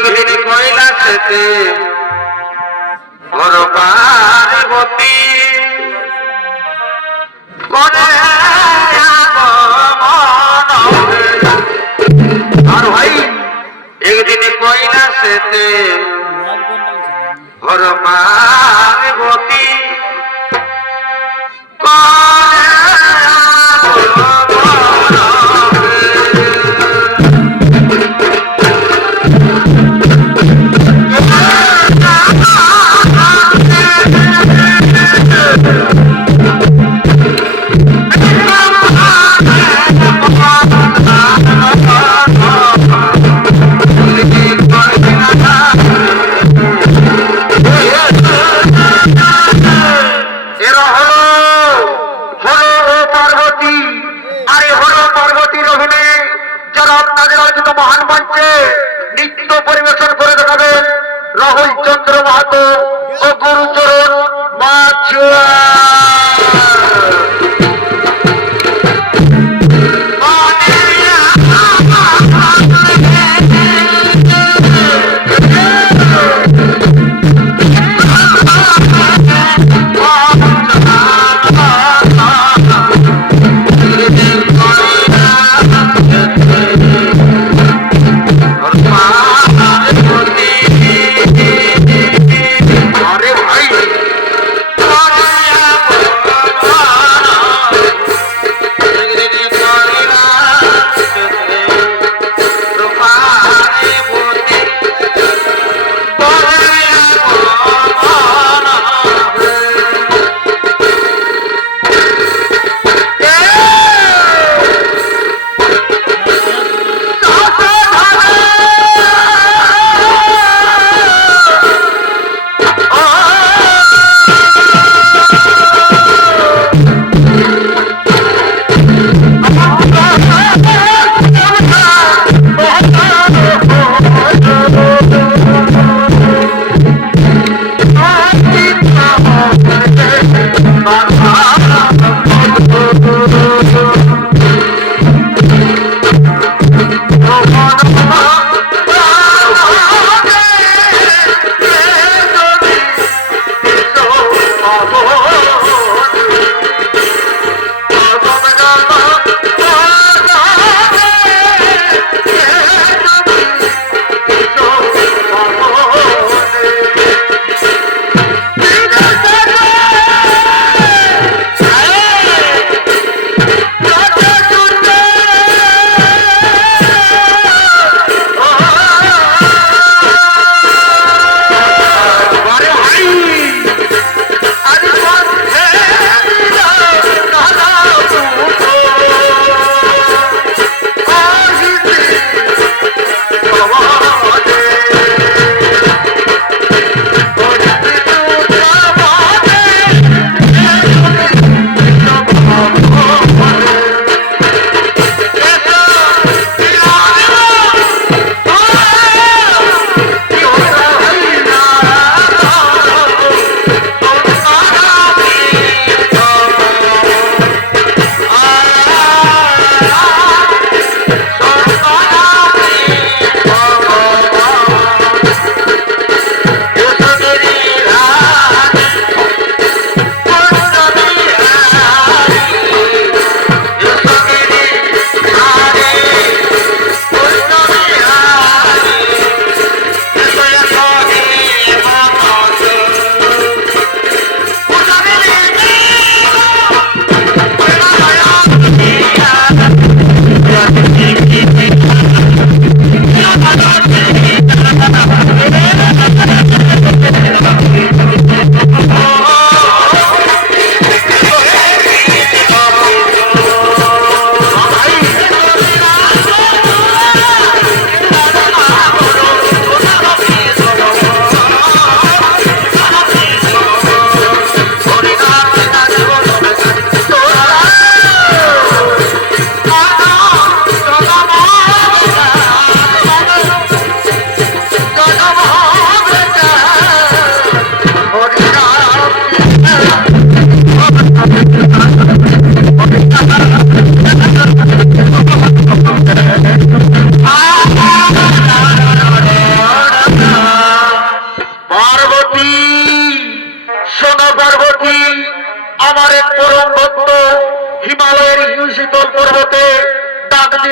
একদিন কৈলাসেতে ঘর পার্বতী করে আর ভাই একদিন কৈলাসেতে ঘর পার্বতী মহান মঞ্চে নৃত্য পরিবেশন করে দেখাবেন রাহুল চন্দ্র মাহাতো ও গুরুচরণ মাছুয়া।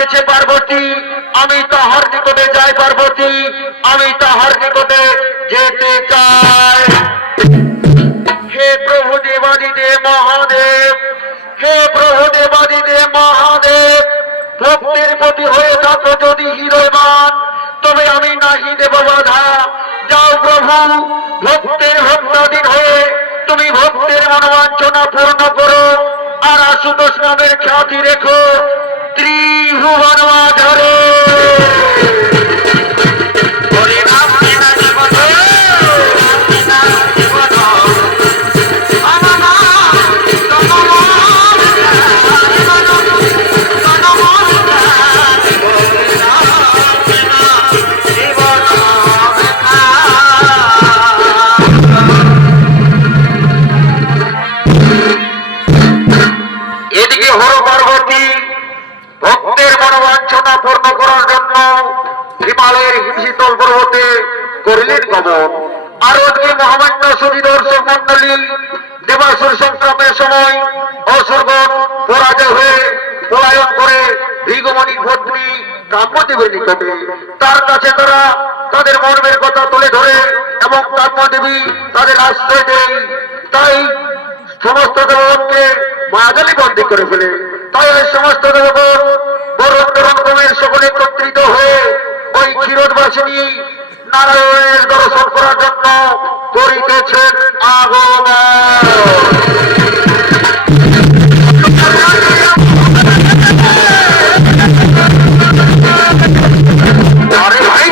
দিয়েছে পার্বতী, আমি তাহার নিকটে যাই পার্বতী, আমি তাহার নিকটে যেতে চাই। হে প্রভু দেবাদিদেব মহাদেব, হে প্রভু দেবাদিদেব মহাদেব, ভক্তের প্রতি হয়ে থাকো যদি হৃদয়বান, তবে আমি নাহি দেব বাধা। যাও প্রভু, ভক্তের ভক্তাধীন হয়ে তুমি ভক্তের মনোবাঞ্ছনা পূর্ণ করো, আর আশুতোষ নামের খ্যাতি রেখো ত্রিভুবন মাঝারে। এদিকে হর পার্বতী ভক্তের মনোবাঞ্ছনা পূর্ণ করার জন্য হিমালয়ের হিমশীতল পর্বতে করিলেন গমন। আর ওদিকে মহামান্য সুধী দর্শক মন্ডলী দেবাসুর সংগ্রামের সময় অসুরগণ পরাজয় হয়ে পলায়ন করে ভৃগুমণির পত্নী কাম্যদেবীর নিকটে, তার কাছে তারা তাদের মর্মের কথা তুলে ধরে এবং কাম্যদেবী তাদের আশ্রয় দেয়। তাই সমস্ত দেবগণকে মায়াজালে বন্দী করে ফেলে। তাই ওই সমস্ত দেবগণ বরণের সকলে একত্রিত হয়ে ওই ক্ষীরোদবাসিনী নারায়ণের দর্শন করার জন্য করিতেছেন আগমন। আরে ভাই,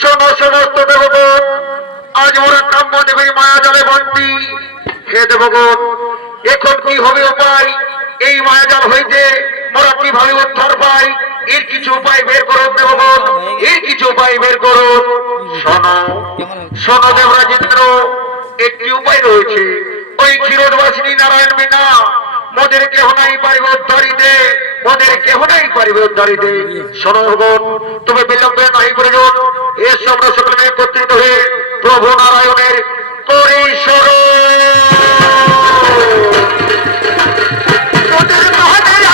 শোনো সমস্ত দেবগণ, আজ ওরা কাম্যদেবীর মায়াজালে বন্দী। হে দেবগণ, এখন কি হবে উপায়? এই মায়াজাল হইতে মোরা কিভাবে উদ্ধার পাই? এর কিছু উপায় বের করুন দেবগণ, এর কিছু উপায় বের করুন। শোনো শোনো দেবরাজেন্দ্র, একটি উপায় রয়েছে। ওই ক্ষীরোদবাসিনী নারায়ণ বিনা মোদের কেহ নাই পারিবে উদ্ধারিতে, মোদের কেহ নাই পারিবে উদ্ধারিতে। শোনো ভগবান, তুমি বিলম্বে নাই প্রয়োজন। এর আমরা সকলে একত্রিত হয়ে প্রভু নারায়ণের পরিসর মহাদেব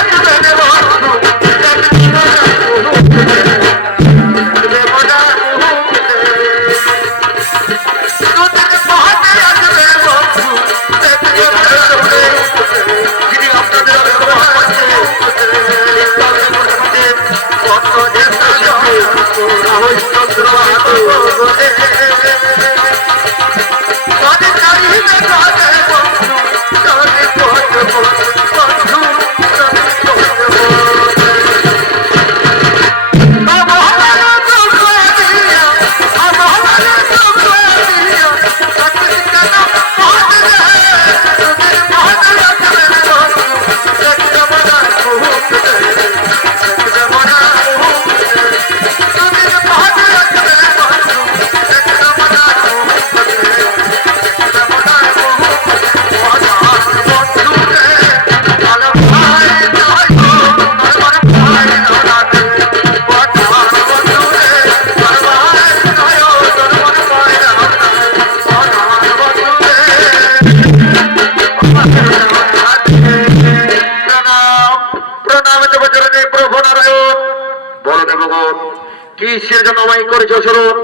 কিসের জন্য আমায় করেছ স্মরণ?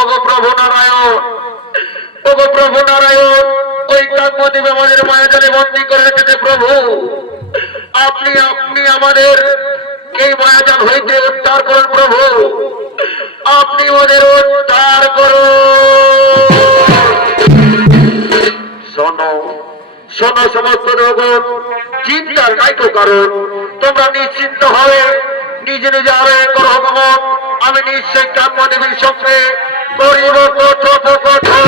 ওগো প্রভু নারায়ণ, ওগো প্রভু নারায়ণ, ওই কাকপদেবী আমাদের মায়াজালে বন্দী করে রেখেছে প্রভু। আপনি আপনি আমাদের এই মায়াজাল হইতে উদ্ধার করুন প্রভু, আপনি ওদের উদ্ধার করুন। শোনো শোনো সমস্ত জগৎ, চিন্তার নাই তো কারণ, তোমরা নিশ্চিন্ত হবে, নিজে নিজে আরে করো গমন। আমি নিশ্চয় কাকপদেবীর সঙ্গে করিব কথোপকথন।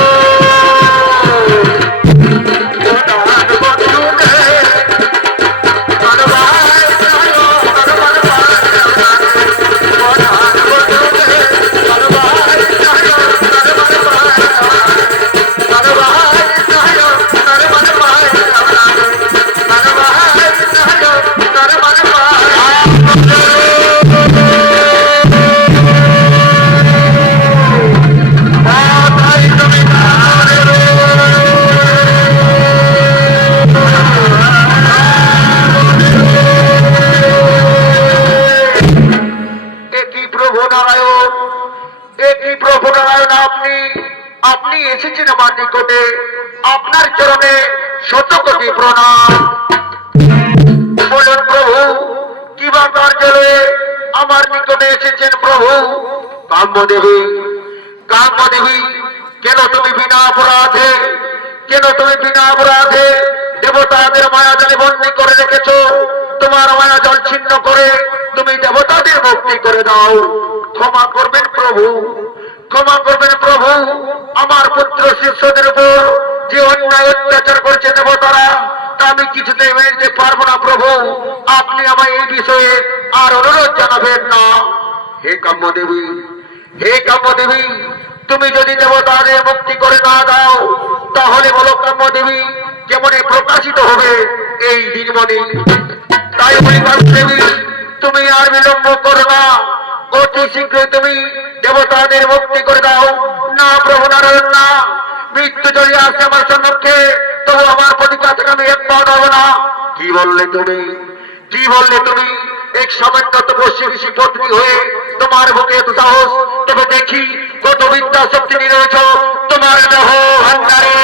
আপনি এসেছেন আমার নিকটে, আপনার চরণে শত কোটি প্রণাম। বলুন প্রভু, কিবা কার্যে আমার নিকটে এসেছেন প্রভু? কাম্যদেবী, কাম্যদেবী, কেন তুমি বিনা অপরাধে, কেন তুমি বিনা অপরাধে দেবতাদের মায়াজালে বন্দী করে রেখেছ? তোমার মায়াজাল ছিন্ন করে তুমি দেবতাদের মুক্তি করে দাও। ক্ষমা করবেন প্রভু, ক্ষমা করবেন প্রভু। আমার পুত্র শিষ্যদের উপর যে অন্যায় অত্যাচার করছে দেবতারা, তা আমি কিছুতেই মেনে নিতে পারবো না প্রভু। আপনি আমায় এই বিষয়ে আর অনুরোধ জানাবেন না। হে কাম্যদেবী, হে কাম্যদেবী, তুমি যদি দেবতাদের মুক্তি করে না দাও, তাহলে বলো কাম্যদেবী কেমনে প্রকাশিত হবে এই দিনমণি? তাই বলি কাম্যদেবী, তুমি আর বিলম্ব করো না, অতি শীঘ্রই তুমি দেবতাদের মুক্তি করে দাও। না প্রভু নারায়ণ, না, মৃত্যু যদি আসে আমার সম্মুখে, তবু আমার প্রতিজ্ঞা থেকে আমি এক পা হবো না। কি বললে তুমি, কি বললে তুমি? এক সামান্য তপস্বী ঋষি পত্নী হয়ে তোমার বুকে এত সাহস? তবে দেখি কত বিদ্যা শক্তি নিয়ে রয়েছ তোমার দেহ ভান্ডারে।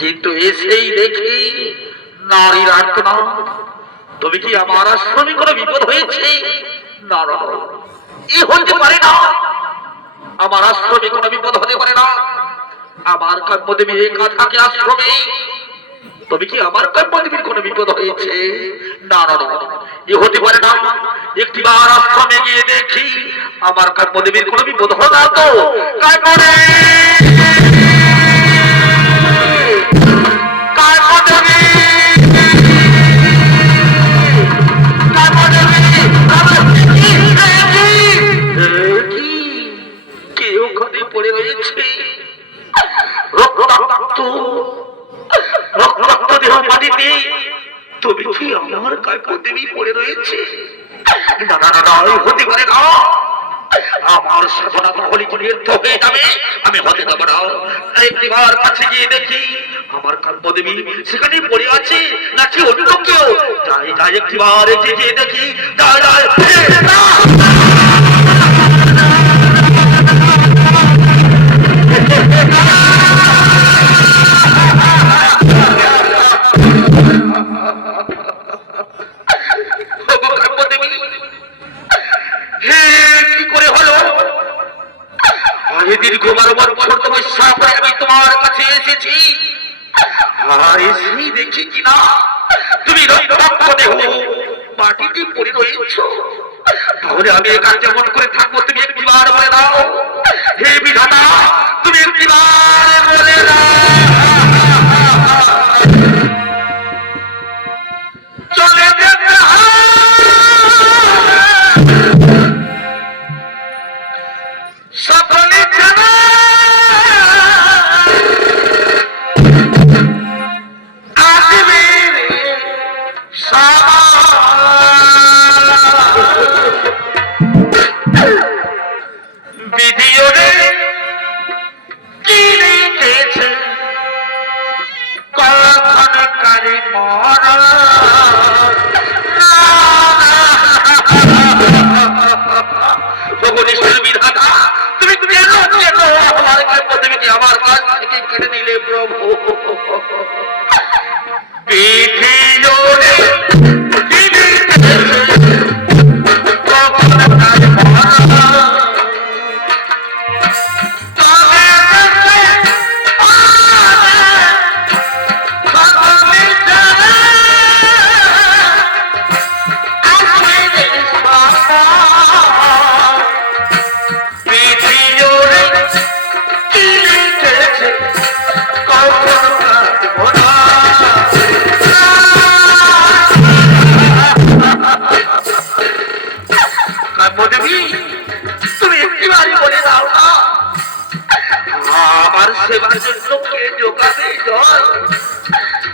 কিন্তু এসেই দেখি নারীর আর্তনাদ। তবে কি আমার আশ্রমে কোনো বিপদ হয়েছে? না না, এ হতে পারে না, আমার আশ্রমে কোনো বিপদ হতে পারে না। আমার কাম্যদেবী একা থাকে আশ্রমে, তবে কি আমার কাম্যদেবীর কোনো বিপদ হয়েছে? না না না, এ হতে পারে না। একটিবার আশ্রমে গিয়ে দেখি আমার কাম্যদেবীর কোনো বিপদ হলো না তো। পড়ে রয়েছে রক্তাক্ত রক্তাক্ত দেহ মাটিতে। তবে কি আমার কাম্যদেবী পড়ে রয়েছে? না না না, হতে পারে না। আমার সাধনা তাহলে কি ব্যর্থ হয়ে যাবে? আমি হতে দেবো না। একটিবার কাছে গিয়ে দেখি আমার কাম্যদেবী সেখানে পড়ে আছে নাকি অন্য কেউ। যাই যাই, একটিবার গিয়ে দেখি। যাই যাই, দীর্ঘ 12 বছর তপস্যা করে আমি তোমার কাছে এসেছি, আর এসেই দেখি কিনা তুমি রক্তাক্ত দেহ মাটিতে পড়ে রয়েছ। তাহলে আমি একা যেমন করে থাকবো? তুমি একটিবার বলে দাও, হে বিধাতা, তুমি একটিবার বলে দাও। ভিডিওরে কি লিখেছে কখন কারি মরা বিধাতা তুমি কেন কেন আমার কাছে আমার কাছ থেকে কেড়ে নিলে প্রভু ভিডিওরে কি লিখেছে কখন কারি মরা তুমি একটি বাড়ি বলে দাও না আমার সেবার জন্য কে জোগাবে জল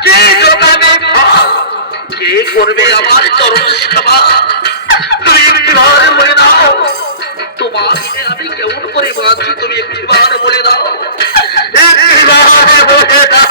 কে জোগাবে ফল কে করবে আমার চরণ সেবা তুমি একটি বার বলে দাও তোমার আমি কেমন করে বাঁচি তুমি একটি বার বলে দাও একটি বার বলে দাও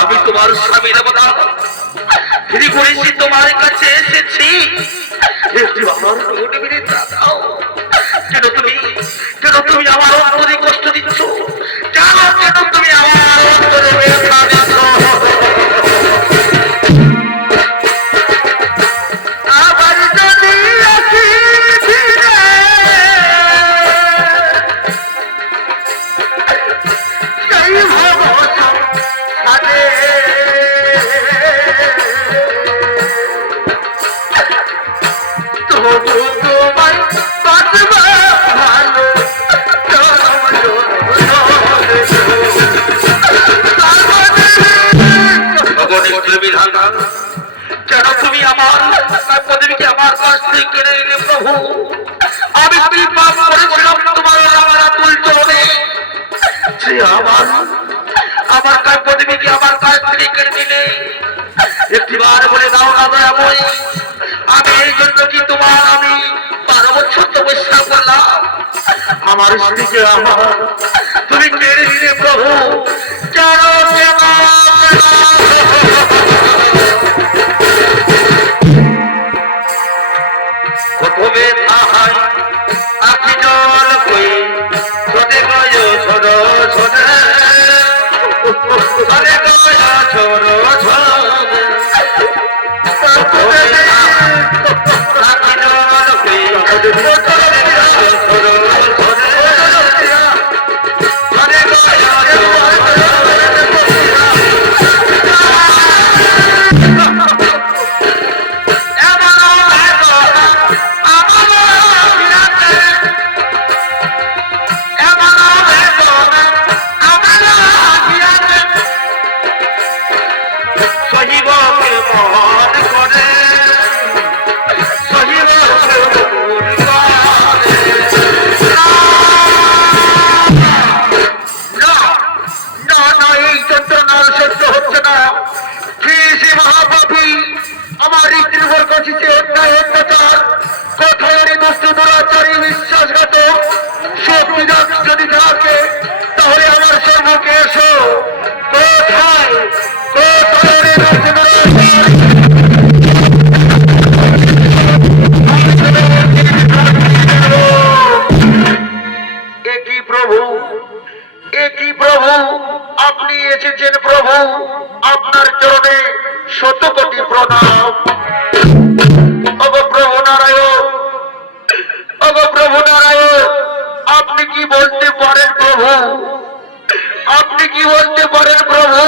আমি তোমার স্বামী দেবতা ফিরে করেছি তোমার কাছে এসেছি কেন তুমি আমার অন্তরে কষ্ট দিচ্ছ কেন তুমি আমার অন্তরে ব্যথা দিচ্ছ আবার যদি আসি কেন তুমি আমার পদবীকে আমার কাছ থেকে কেড়ে নিলে প্রভু আমি কি পাপ করেছিলাম তোমার আমার আকুল চরণে সে আমার পদবীকে আমার কাছ থেকে কেড়ে নিলে একটিবার বলে দাও না দয়াময়ী আমি এই জন্য কি তোমার আমি 12 বছর তপস্যা করলাম আমার স্ত্রীকে তুমি কেড়ে নিলে প্রভু কেন প্রথমে তাহাই আখি জল কই ছোটে গয় ছোট ছোট ছোটে গয় ছোট আখি জল কই ছোটে যদি থাকে তাহলে আমার সর্বকে কি প্রভু আপনি এসেছেন প্রভু, আপনার চরণে শত কোটি প্রণাম। ওগো প্রভু নারায়ণ, ওগো প্রভু নারায়ণ, আপনি কি বলতে পারেন প্রভু, আপনি কি বলতে পারেন প্রভু,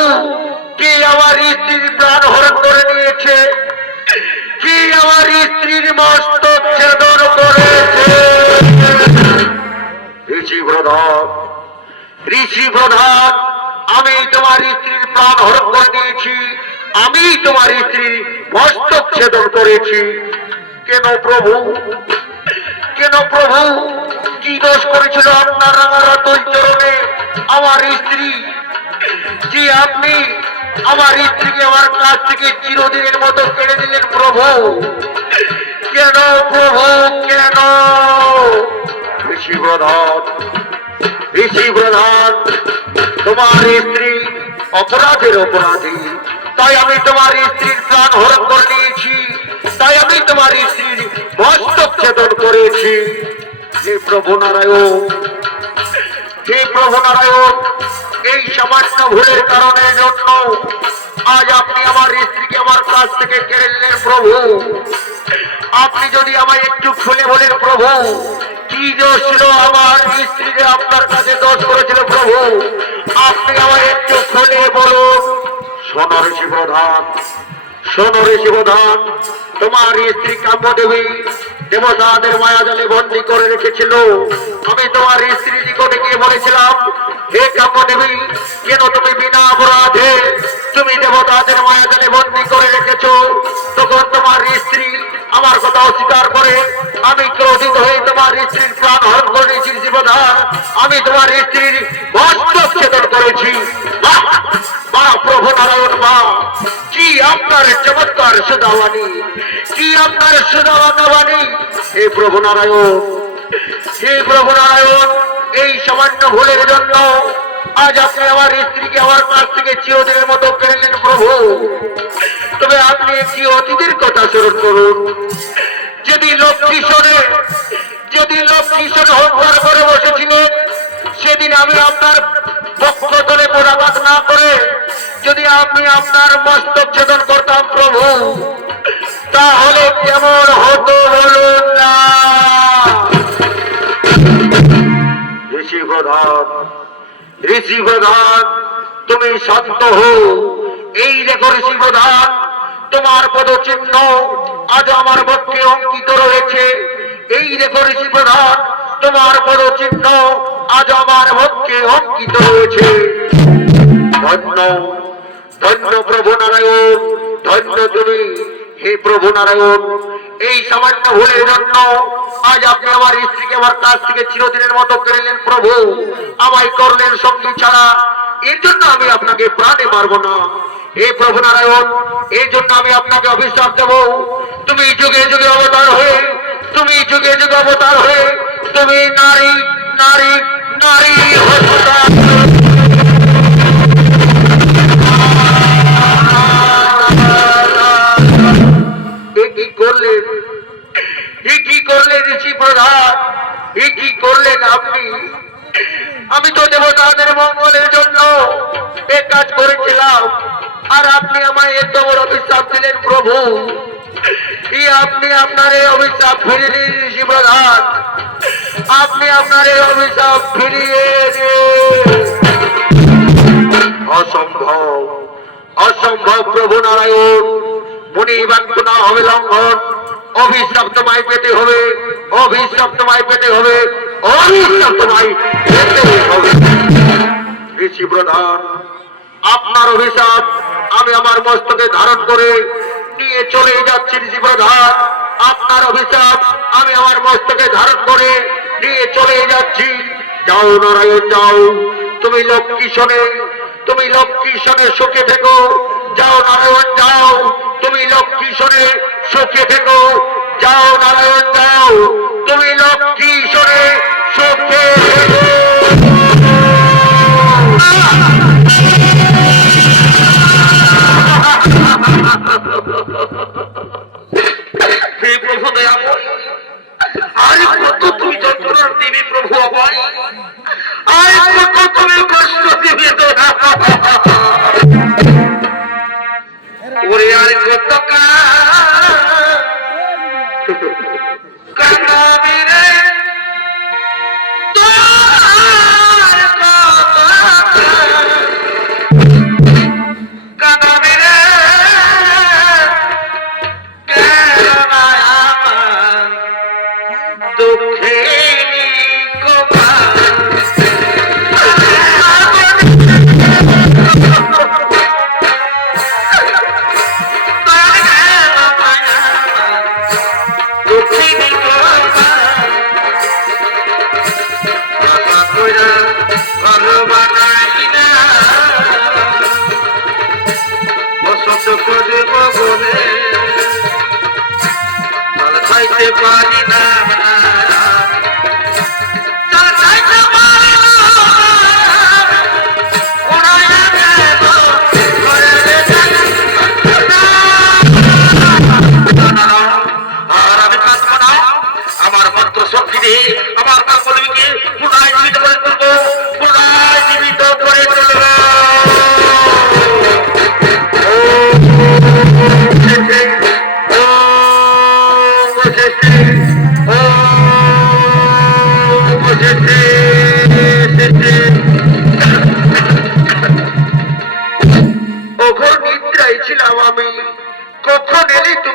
কি আমার স্ত্রীর প্রাণ হরণ করে নিয়েছে, কি আমার স্ত্রীর মস্তক ছেদন করেছে? ঋষি প্রধান, ঋষি প্রধান, আমি তোমার স্ত্রীর প্রাণ হরণ করে দিয়েছি, আমি তোমার স্ত্রীর মস্তক ছেদন করেছি। কেন প্রভু, কেন প্রভু, কি দোষ করেছিল আপনার রাঙারাতুল চরণে আমার স্ত্রী, যে আপনি আমার স্ত্রীকে আমার কাছ থেকে চিরদিনের মতো কেড়ে দিলেন প্রভু? কেন প্রভু, কেন? ঋষি প্রধান, ঋষি প্রধান, তোমার স্ত্রী অপরাধের অপরাধী, তাই আমি তোমার স্ত্রীর প্রাণ হরণ করে নিয়েছি, তাই আমি তোমার স্ত্রীর মস্তক ছেদন করেছি। হে প্রভু নারায়ণ, হে প্রভু নারায়ণ, এই সামান্য ভুলের কারণের জন্য আজ আপনি আমার স্ত্রীকে আমার কাছ থেকে কেড়ে নিলেন প্রভু। আপনি যদি আমায় একটু খুলে বলেন প্রভু, কি দোষ ছিল আমার স্ত্রী যে আপনার কাছে দোষ করেছিল প্রভু, আপনি আমায় একটু খুলে বলুন। শোনো ঋষি প্রধান, শোনো ঋষি প্রধান, তোমার স্ত্রী কাম্য দেবী দেবতাদের মায়াজালে বন্দী করে রেখেছিল। আমি তোমার স্ত্রী নিকটে গিয়ে বলেছিলাম, হে কাম্য দেবী, কেন তুমি বিনা অপরাধে তুমি দেবতাদের মায়াজালে বন্দী করে রেখেছো? তখন তোমার স্ত্রী আমার কথা অস্বীকার করে আমি ক্রোধিত হয়ে তোমার স্ত্রীর প্রাণ হরণ করে নিয়েছি। ঋষি প্রধান, আমি তোমার স্ত্রীর মস্তক ছেদন করেছি। বাহ বাহ প্রভু নারায়ণ, বাহ, কি আপনার চমৎকার সুদাবাণী, কি আপনার সুদাবাণী। হে প্রভু নারায়ণ, হে প্রভু নারায়ণ, এই সামান্য ভুলের জন্য আজ আপনি আমার স্ত্রীকে আমার কাছ থেকে চিরদিনের মতো কেড়ে নিলেন প্রভু। তবে আপনি একটি অতীতের কথা স্মরণ করুন। যদি লক্ষ্মী হত্যার করে বসেছিলেন, সেদিন আমি আপনার পক্ষ তলে মোড়াঘাত না করে যদি আপনি আপনার মস্তক ছেদন করতাম প্রভু, তাহলে কেমন হতো বলুন না? ঋষি প্রধান, ঋষি প্রধান, তুমি শান্ত হও। এই দেখো ঋষি প্রধান, তোমার পদচিহ্ন আজ আমার পক্ষে অঙ্কিত রয়েছে। এই দেখো ঋষি প্রধান, তোমার পদচিহ্ন আজ আমার পক্ষে অঙ্কিত রয়েছে। ধন্য ধন্য প্রভু নারায়ণ, ধন্য তুমি। হে প্রভু নারায়ণ, এই সামান্য ভুলের জন্য আজ আপনি আমার স্ত্রীকে আমার কাছ থেকে চিরদিনের মতো কেড়ে নিলেন প্রভু। আমায় করলেন সঙ্গী ছাড়া, এর জন্য আমি আপনাকে প্রাণে মারব না। হে প্রভু নারায়ণ, এই জন্য আমি আপনাকে অভিশাপ দেব। তুমি যুগে যুগে অবতার হয়ে, তুমি যুগে যুগে অবতার হয়ে তুমি নারী নারী নারী হত্যা কি করলেন, কি করলেন ঋষি প্রধান, কি করলেন আপনি? আমি তো দেবতাদের মঙ্গলের জন্য এ কাজ করেছিলাম, আর আপনি আমায় এত বড় অভিশাপ দিলেন প্রভু। আপনি আপনার এই অভিশাপ ফিরিয়ে দিন ঋষি প্রধান, আপনি আপনার এই অভিশাপ ফিরিয়ে দিন। অসম্ভব, অসম্ভব প্রভু নারায়ণ, মুনি বাক্য না হবে লঙ্ঘন। অভিশাপ তোমায় পেতে হবে, অভিশাপ তোমায় পেতে হবে, অভিশাপ তোমায় পেতে হবে। ঋষি প্রধান, আপনার অভিশাপ আমি আমার মস্তকে ধারণ করে নিয়ে চলে যাচ্ছি। ঋষি প্রধান, আপনার অভিশাপ আমি আমার মস্তকে ধারণ করে নিয়ে চলে যাচ্ছি। যাও নারায়ণ যাও, তুমি লক্ষ্মী শোনে, তুমি লক্ষ্মী শোনে সুখে থেকো। যাও নারায়ণ যাও, তুমি লক্ষ্মী শোনে সুখে থেকো। যাও নারায়ণ যাও, তুমি লক্ষ্মী শোনে সুখে থেকো। প্রভু দয়া আরে কত তুমি যন্ত্রণার দেবী প্রভু আমায়, আরে কত তুমি কষ্ট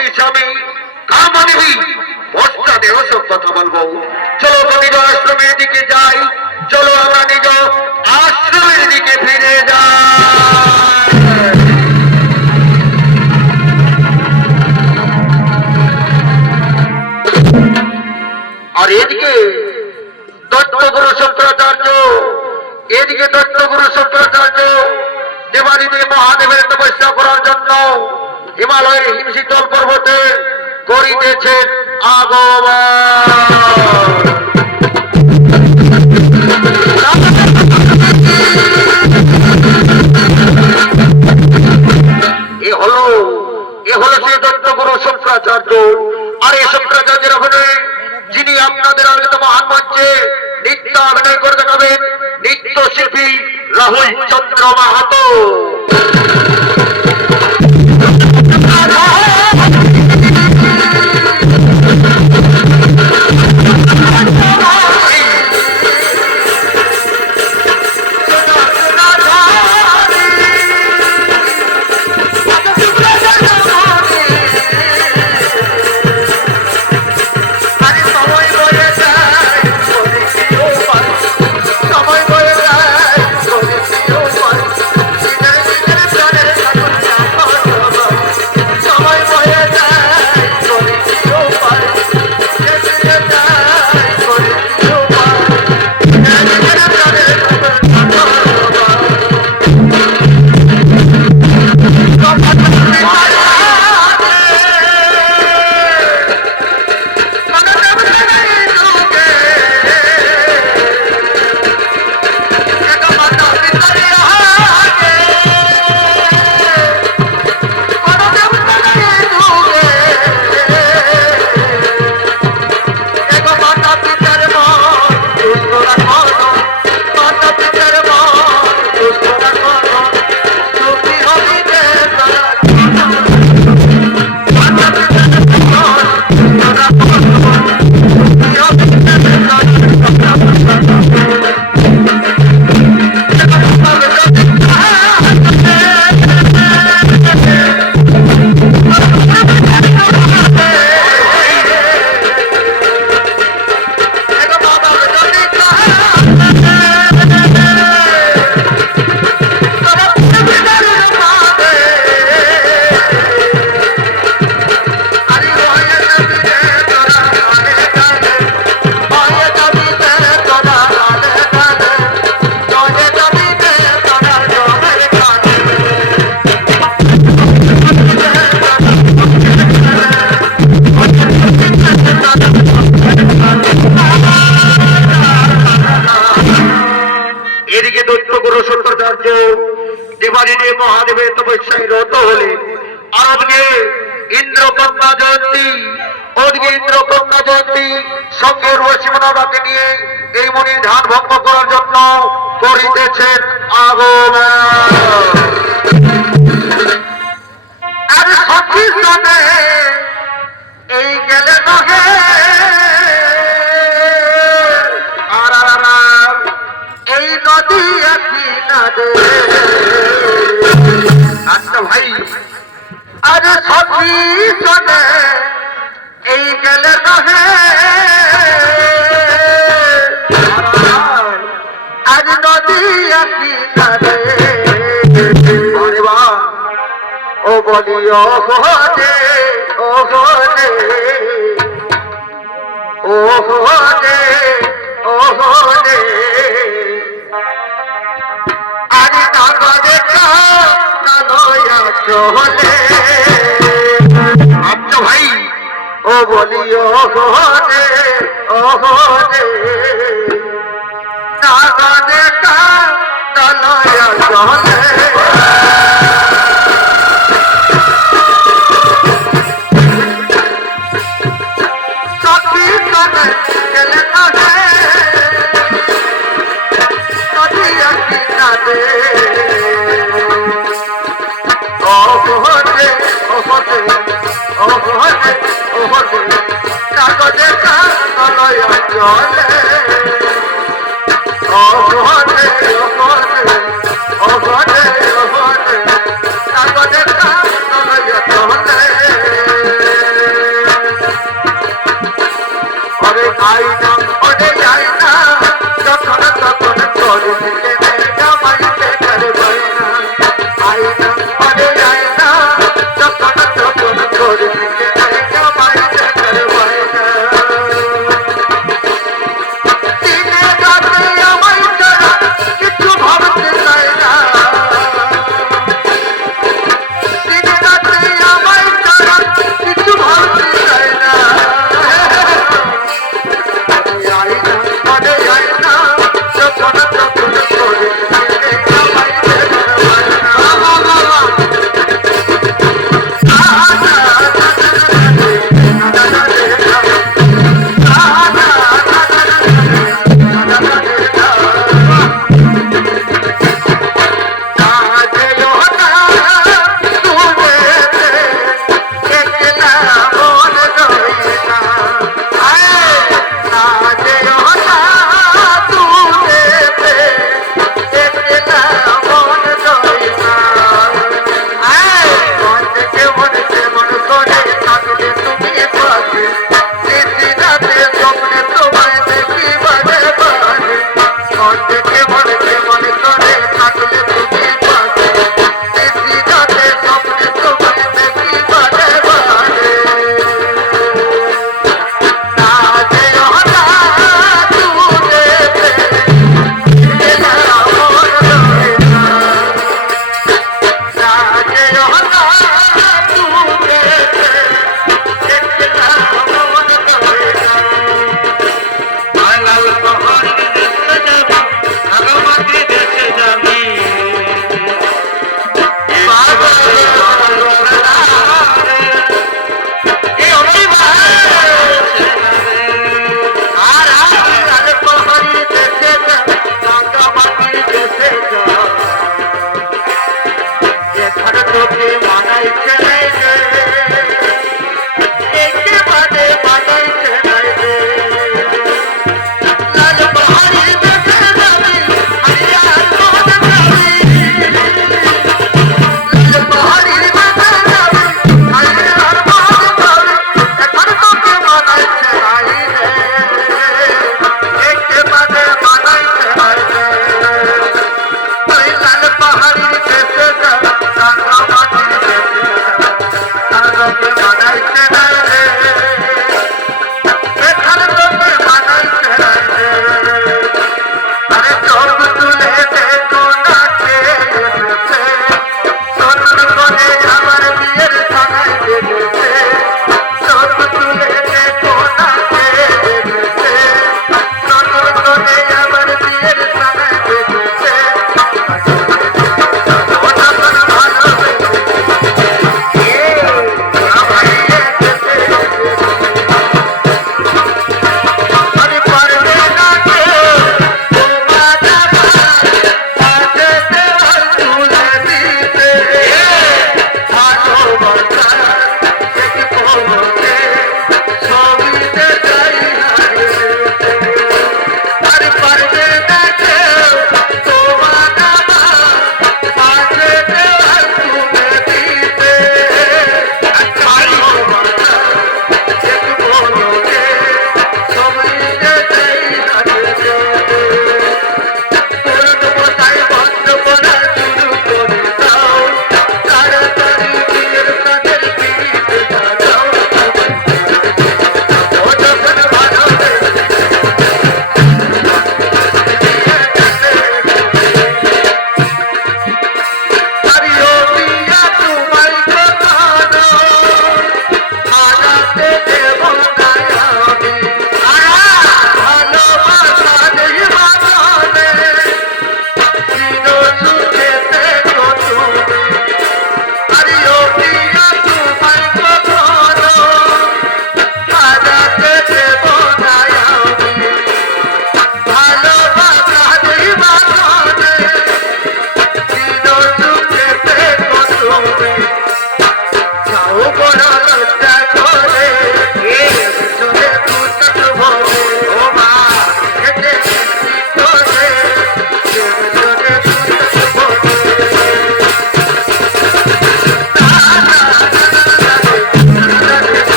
তুমি স্বামী কামানিবি বস্তা দেহ সব কথা বলবো। চলো তো নিজ আশ্রমের দিকে যাই, চলো আমরা নিজ আশ্রমের দিকে ফিরে যাই। আর এদিকে দত্তগুরু শঙ্করাচার্য, এদিকে দত্তগুরু শঙ্করাচার্য দেবাদিদেব মহাদেবের তপস্যা করার জন্য হিমালয়ের হিমশীতল পর্বতে করিতেছেন আগমন। এ হলো সে দত্তগুরু শঙ্করাচার্য। আর এই শঙ্করাচার্যের অভিনয়ে যিনি আপনাদের আলোচিত মহান মঞ্চে নৃত্য অভিনয় করে দেখাবেন নৃত্য শিল্পী রাহুল চন্দ্র মাহাতো। দেবাদিদেব মহাদেবের তপস্যায় রত হলেন। আর ওদিকে ইন্দ্রকন্যা জয়ন্তী, ওদিকে ইন্দ্রকন্যা জয়ন্তী সঙ্গে রসিমনাবাকে নিয়ে এই মনির ধ্যান ভঙ্গ করার জন্য করিতেছেন আগমন। আর সখী সনে এই গেলে নহে আর এই নদী আছি না দে। আচ্ছা ভাই, আরে সখী সনে এই গেলে নহে আজ নদী আছি না দে। ও বলি ও দে ও দে ও দে ও দে আরে কাগজে কালয়া চলে। আচ্ছা ভাই, ও বলি ও দে কাগজে কালয়া চলে। কাগজে কালয়া চলে। ও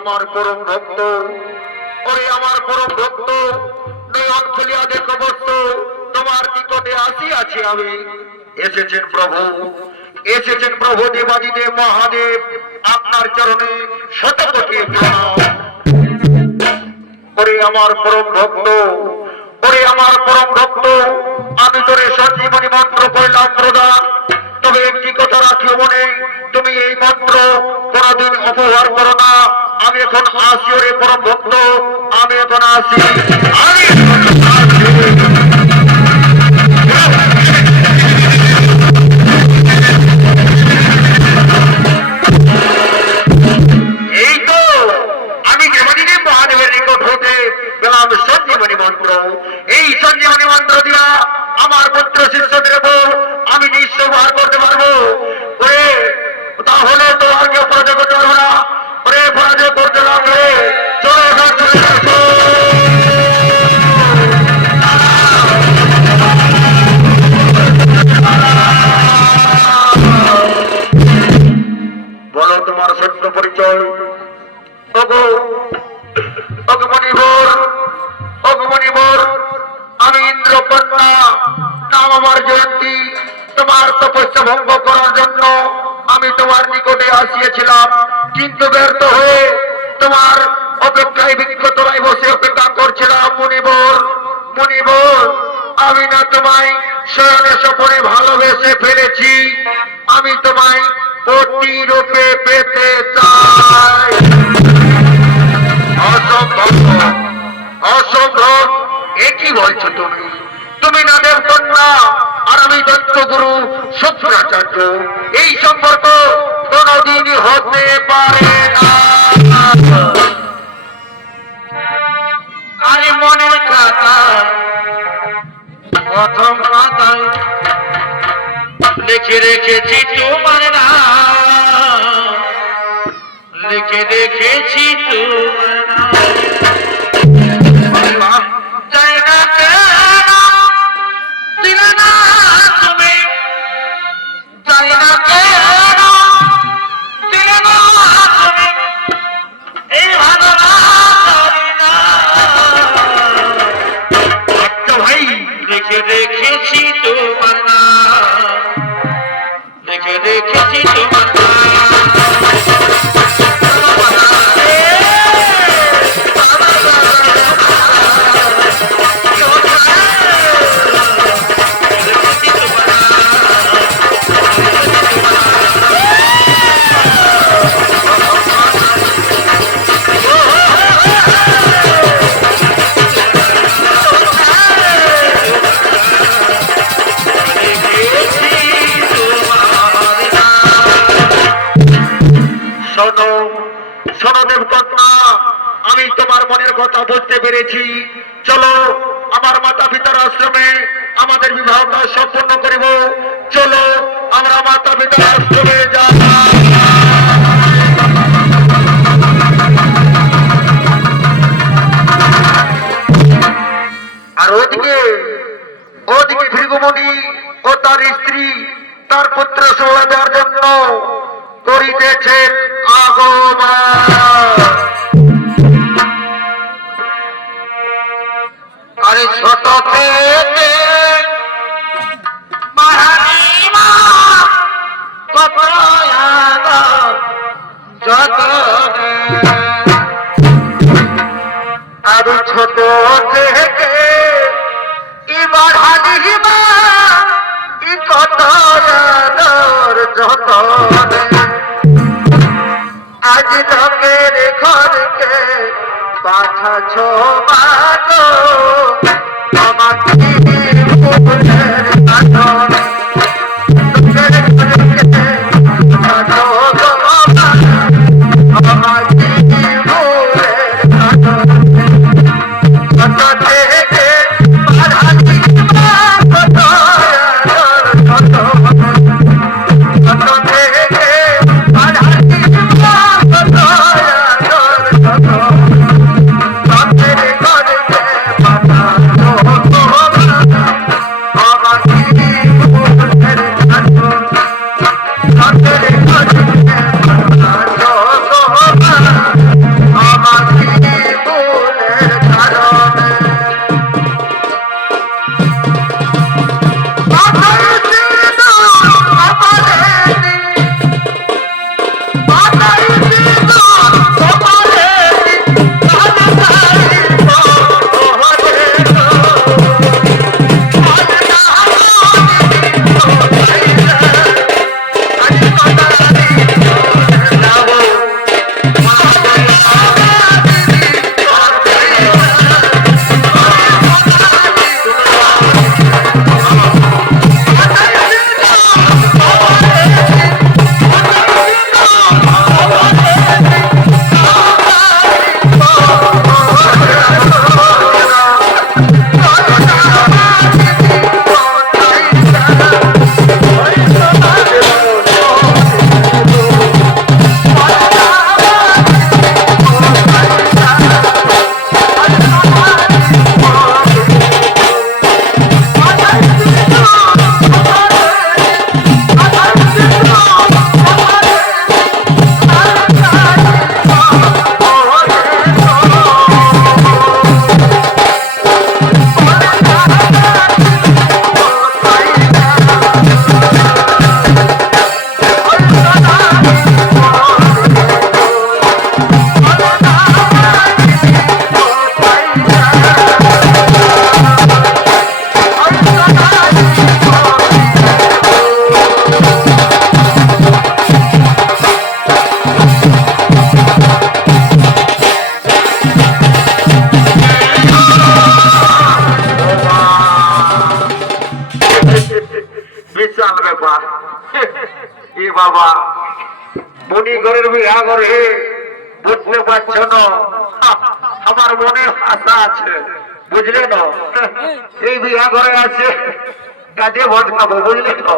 আমার পরম ভক্ত, ওরে আমার পরম ভক্ত, নয়ন খুলিয়া দেখো বস্ত, তোমার নিকটে আসিয়াছি আমি। এসেছেন প্রভু, এসেছেন প্রভু দেবাদিদেব মহাদেব, আপনার চরণে শতকোটি প্রণাম। ওরে আমার পরম ভক্ত, ওরে আমার পরম ভক্ত, আমি তোরে সঞ্জীবনী মন্ত্র কইলাম প্রদান, তবে একটি কথা রাখিও মনে, তুমি এই মন্ত্র কোনদিন অপহার করো না। আমি এখন আসি ওরে পরম ভক্ত, আমি এখন আসি, আমি এখন আসি। এই তো আমি দেবাদিদেব মহাদেবের নিকট হতে পেলাম সঞ্জীবনী মন্ত্র। এই সঞ্জীবনী মন্ত্র দিয়া আমার পুত্র শিষ্যদের আমি নিশ্চয় ব্যবহার করতে পারবো। ওরে তাহলে তো আর কেউ পরাজয় করতে পারবো না। ওরে পরাজয় করতে লাগলে চলো চলে আসো। বলো তোমার সত্য পরিচয়। আমি ইন্দ্রকন্যা, নাম আমার জয়ন্তী। তোমার তপস্যা ভঙ্গ করার জন্য আমি তোমার নিকটে আসিয়েছিলাম, কিন্তু ব্যর্থ হয়ে তোমার অপেক্ষায় বৃক্ষতলায় বসে অপেক্ষা করছিলাম। মুনিবর, মুনিবর, আমি না তোমায় শয়নে স্বপনে ভালোবেসে ফেলেছি, আমি তোমায় পতি রূপে পেতে চাই। অসম্ভব, অসম্ভব, একই বলছো তুমি? তুমি না দেবকন্যা আর আমি দত্তগুরু শুক্রাচার্য, এই সম্পর্ক কোনদিনই হতে পারে না। আমি মনের খাতা প্রথম পাতায় লিখে রেখেছি তোমার নাম, লিখে রেখেছি তোমার নাম। জানি না কেন দিলে না তুমি, জানি না কেন দিলে না তুমি, এই ভাবনা ভাই লিখে রেখেছি তোমার নাম, লিখে রেখেছি তোমার নাম। আমি তোমার মনের কথা বুঝতে পেরেছি। চলো আমার মাতা পিতার আশ্রমে আমাদের বিবাহটা সম্পন্ন করিব। চলো আমরা মাতা পিতার আশ্রমে যাই। আর ওদিকে ওদিকে ভৃগুমুনি ও তার স্ত্রী তার পুত্র সহ দেওয়ার জন্য করিতেছেন আগমন। আরে ছোট থেকে মহানিমা কত আদর যতনে, আরে ছোট থেকে এবার হানিমা কত আদর যতনে, আজ লোকের ঘরকে পাঠাছ মাগো আমাকে ফুলের কাঁদন, লোকের ঘরকে পাঠাছ আমাকে ফুলের কাঁদন। কত থেকে পাঠাচ্ছি কত আদর কত, কত থেকে পাঠাচ্ছি কত আদর কত, লোকের ঘরকে পাঠাছ বিশাল ব্যাপার এ বাবা মনি ঘরের বিয়া ঘরে বুঝতে পারছো না আমার মনে আশা আছে বুঝলে না এই বিয়া ঘরে আছে কাজে ভোট খাবো বুঝলে তো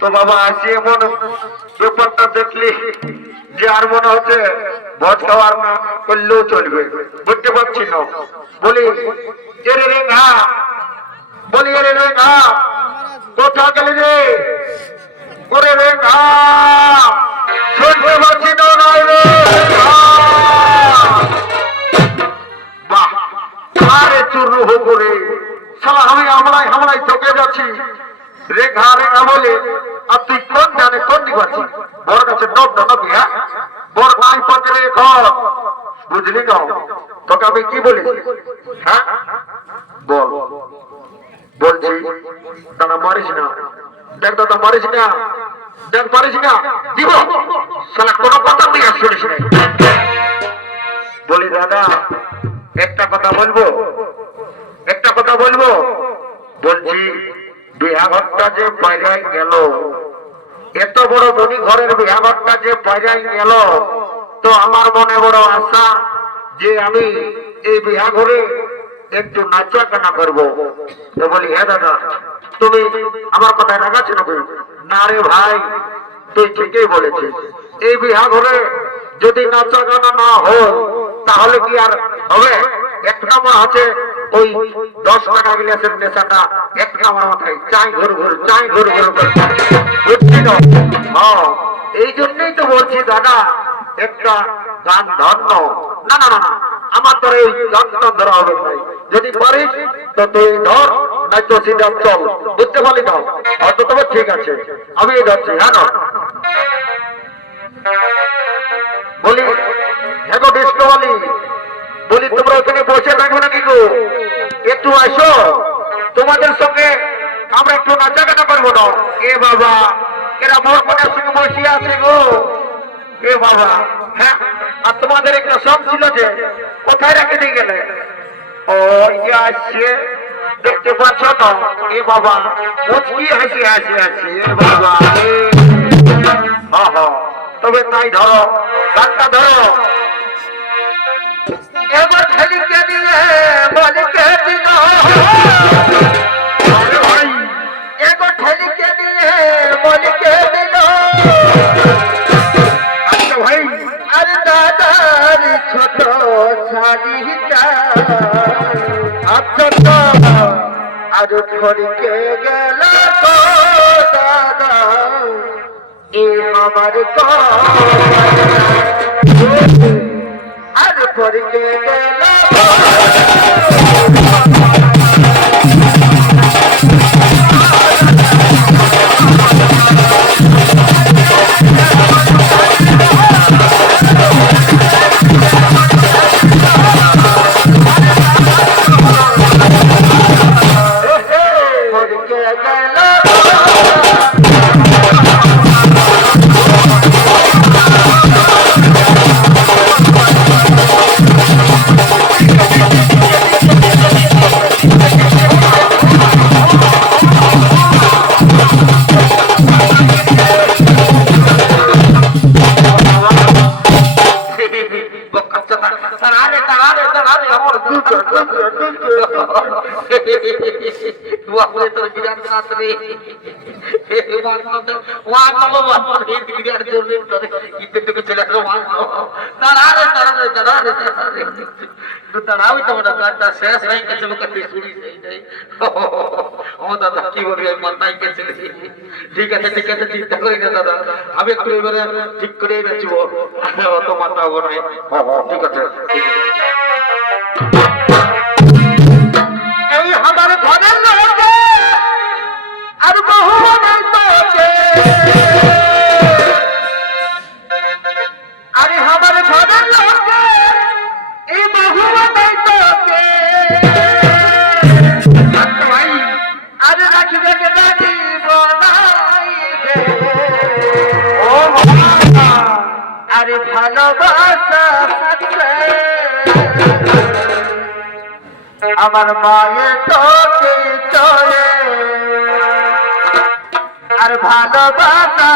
তো বাবা আসি এমন ব্যাপারটা দেখলি যে আর মনে হচ্ছে ভোট খাওয়ার না করলেও চলবে বুঝতে পারছি না বলি এরে রে ঘা বলি এরে রে ঘা কোথা গেলি রে ওরে রে ঘা শুনতে পাচ্ছি না নয় রে বাহ আরে চূর্ণ হোক রে শালা আমি আমরাই ঠকে যাচ্ছি রেখা রেখা বলে আর তুই কোন জানে কোন দিক আছিস বড় কাছে নব নবি হ্যাঁ বড় নাই পকে রে ঘর বুঝলি না তোকে আমি কি বলি হ্যাঁ বল বলছি দাদা মারিস না দেখ দাদা মারিস না দেখ পারিস না দিব শালা কোনো কথা তুই আর শুনিস না বলি দাদা একটা কথা বলবো বলছি বিহাঘরটা যে বাইরে গেল এত বড় ধনী ঘরের বিহাঘরটা যে বাইরে গেল তো আমার মনে বড় আশা যে আমি এই বিহাঘরে একটু নাচা কানা করবো তো বলি হ্যাঁ দাদা তুমি আমার কথায় রাগাচ্ছ না রে ভাই তুই ঠিকই বলেছিস এই বিহাঘরে যদি নাচা গানা না হয় তাহলে কি আর হবে এক নম্বর আছে ওই 10 টাকা গ্লাসের নেশাটা এক নম্বর মাথায় চাই ঘুর বুঝছি তো হ্যাঁ এই জন্যই তো বলছি দাদা একটা গান ধন্য না না না আমার তোর এই গানটা ধরা হবে না যদি পারিস তো তুই ধর নাই তো সিধা চল বুঝতে পারলি না হয়তো তবে ঠিক আছে আমি ধরছি হ্যাঁ না বলি হ্যাঁ গো বিষ্ণুবালি বলি তোমরা ওখানে বসে থাকবে নাকি গো একটু আসো তোমাদের সঙ্গে আমরা একটু নাচাগানা করবো না এ বাবা এরা মোর মনের সঙ্গে বসে আছে গো এ বাবা হ্যাঁ আর তোমাদের একটা সব ছিল যে কোথায় রেখে দিয়ে গেলে ও আসছে দেখতে পাচ্ছ না এ বাবা মুচকি হাসি এ বাবা হ্যাঁ তবে তাই ধরো গানটা ধরো এবার ছেলেকে দিলে বলিকে দিল এবার ছেলেকে দিলে বলিকে দিল আচ্ছা ভাই আরে দাদার ছোট শাড়িটা আচ্ছা তো আর ঘড়িকে গেল দাদা এ আমার আর ঘড়িকে গেল কে গেল শেষ হয়ে গেছে শুনি ও দাদা কি বলবি আমি মাথায় গেছে ঠিক আছে চিন্তা করি না দাদা আমি একটু এবারে ঠিক করে বেচবো অত মাথা ওপরে ঠিক আছে এই আমার ঘরের লোকে আর বহু লোকে আরে আমার ঘরের লোকে এই বহু লোকে আরে রাখিবে কে রাখিব আরে ভালোবাসা আমার মায়ের তোকে চলে আর ভালোবাসা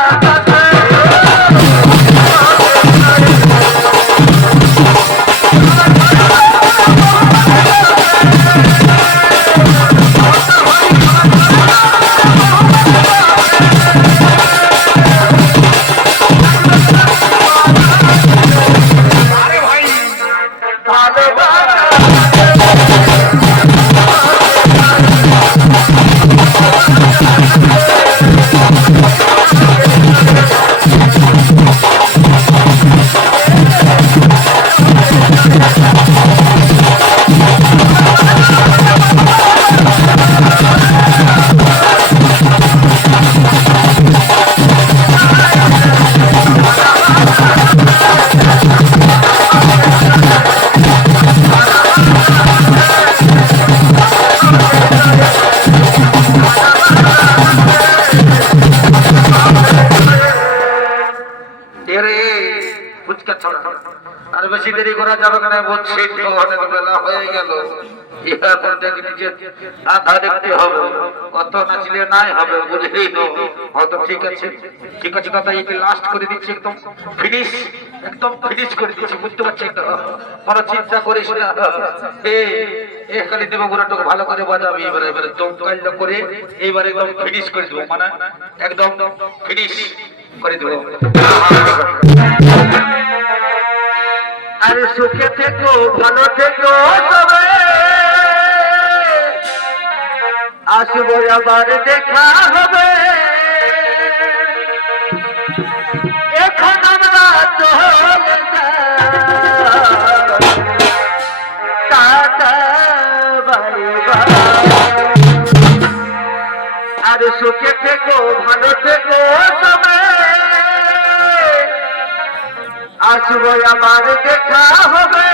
আর বেশি দেরি করা যাবে না বলছি অনেক বেলা হয়ে গেল আধা দেখতে হবে অত নাচলে নাই হবে বুঝলেই হয়তো ঠিক আছে কথা একে লাস্ট করে দিচ্ছি একদম ফিনিশ করে দিচ্ছি বুঝতে পারছি কোনো চিন্তা করিস না এখানে দেবো গোড়াটাকে ভালো করে বাজাবি এবারে দমকাইল করে এইবারে একদম ফিনিশ করে দেবো মানে একদম ফিনিশ করে দেবো আরে সুখে থেকো ভালো থেকো সবে আসবো আবার দেখা হবে এখন আমরা চলে টাটা বাই বাই আরে সুখে থেকো ভালো থেকো সবে আসবো আবার দেখা হবে